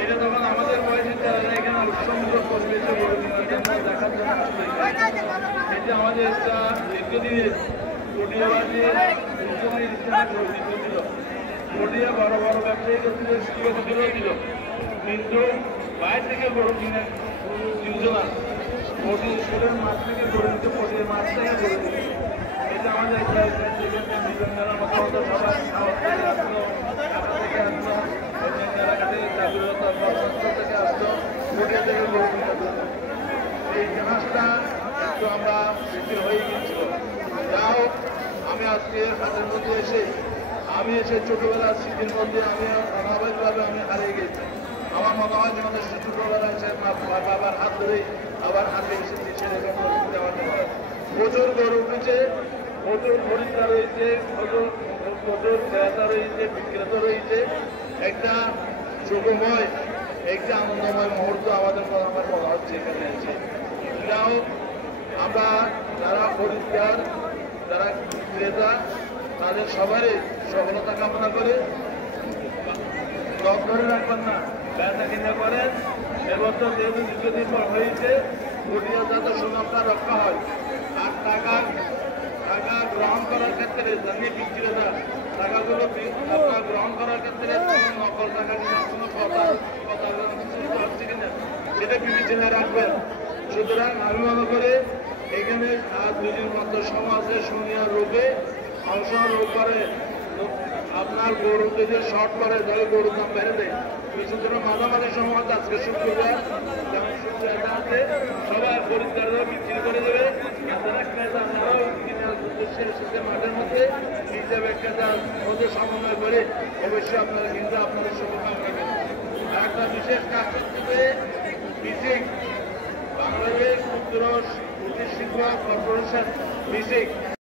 এটা তখন আমাদের বয়সে যারা এখানে উৎসব পরিবেশে দেখার জন্য এটা আমাদের একটা দীর্ঘদিনের পটিয়াবাদী উৎসবের পরিচিত ছিল। পটিয়া বড় বড় ব্যবসায়ী ছিল, শিক্ষকদেরও ছিল, কিন্তু বাইরে থেকে গরু কিনে কিনত না। পটিয়া স্কুলের মাছ থেকে গরু নিতে, পটিয়ার মাছ থেকে গরু নিত। এটা আমাদের মেলার মতো সবাই আসলো, ঢাকা থেকে আসলো, এলাকাতে জাতীয়তা থেকে আসলো, পটিয়া থেকে গরু কিনতে। এই ইতিহাসটা একটু আমরা বেশি হয়ে গিয়েছিল। যাও আমি আজকে হাতের মধ্যে আমি এসে ছোটবেলার স্মৃতির মধ্যে আমি অনাবাহিকভাবে আমি হারিয়ে গেছি। আমার মনে হয় যে আমাদের ছোটবেলা এসে বাবার হাত ধরেই আবার হাতে এসেছি ছেলে দেওয়ার জন্য। প্রচুর গরু উঠেছে, প্রচুর খরিদ্দার রয়েছে, প্রচুর ক্রেতা রয়েছে, বিক্রেতা রয়েছে। একটা সুখময়, একটা আনন্দময় মুহূর্ত আমাদের আমার মনে হচ্ছে এখানে আছে। এটাও আমরা যারা খরিদ্দার, যারা ক্রেতা, তাদের সবারই সফলতা কামনা করে দম ধরে রাখবেন না, ব্যবসা কিনে করেন। এবছর যেহেতু দীর্ঘদিন পর হয়েছে, পটিয়া যাতে সুনামটা রক্ষা হয়। আর টাকা গ্রহণ করার ক্ষেত্রে জানিয়ে বিক্রেতা টাকাগুলো আপনার গ্রহণ করার ক্ষেত্রে নকল টাকা কিনা কোনো কথা হচ্ছে কিনা সেটা বিবেচনায় রাখবেন। সুতরাং আমি মনে করি এখানে আর দুদিন মতো সমাজে শুনিয়া রূপে অংশ রোগ করে আপনার গরুকে যে শর্ট করে তাহলে গরুর দাম বেড়ে দেয়। সুতরাং মাঝামাঝি সময় আজকে শুক্রবার, যেমন শুক্রবার আছে সবাই খরিদ্দাররা বিক্রি করে দেবে। যারা ক্রেতা তারাও কেনার উদ্দেশ্যে এসেছে মাঠের মধ্যে হিসাবে ক্রেতার মধ্যে সমন্বয় করে অবশ্যই আপনারা কিন্তু আপনাদের শুভকামনা করেন। একটা বিশেষ কাজ করতে মিসিং বাংলাদেশ ক্ষুদ্র কুটির শিল্প কর্পোরেশন মিসিং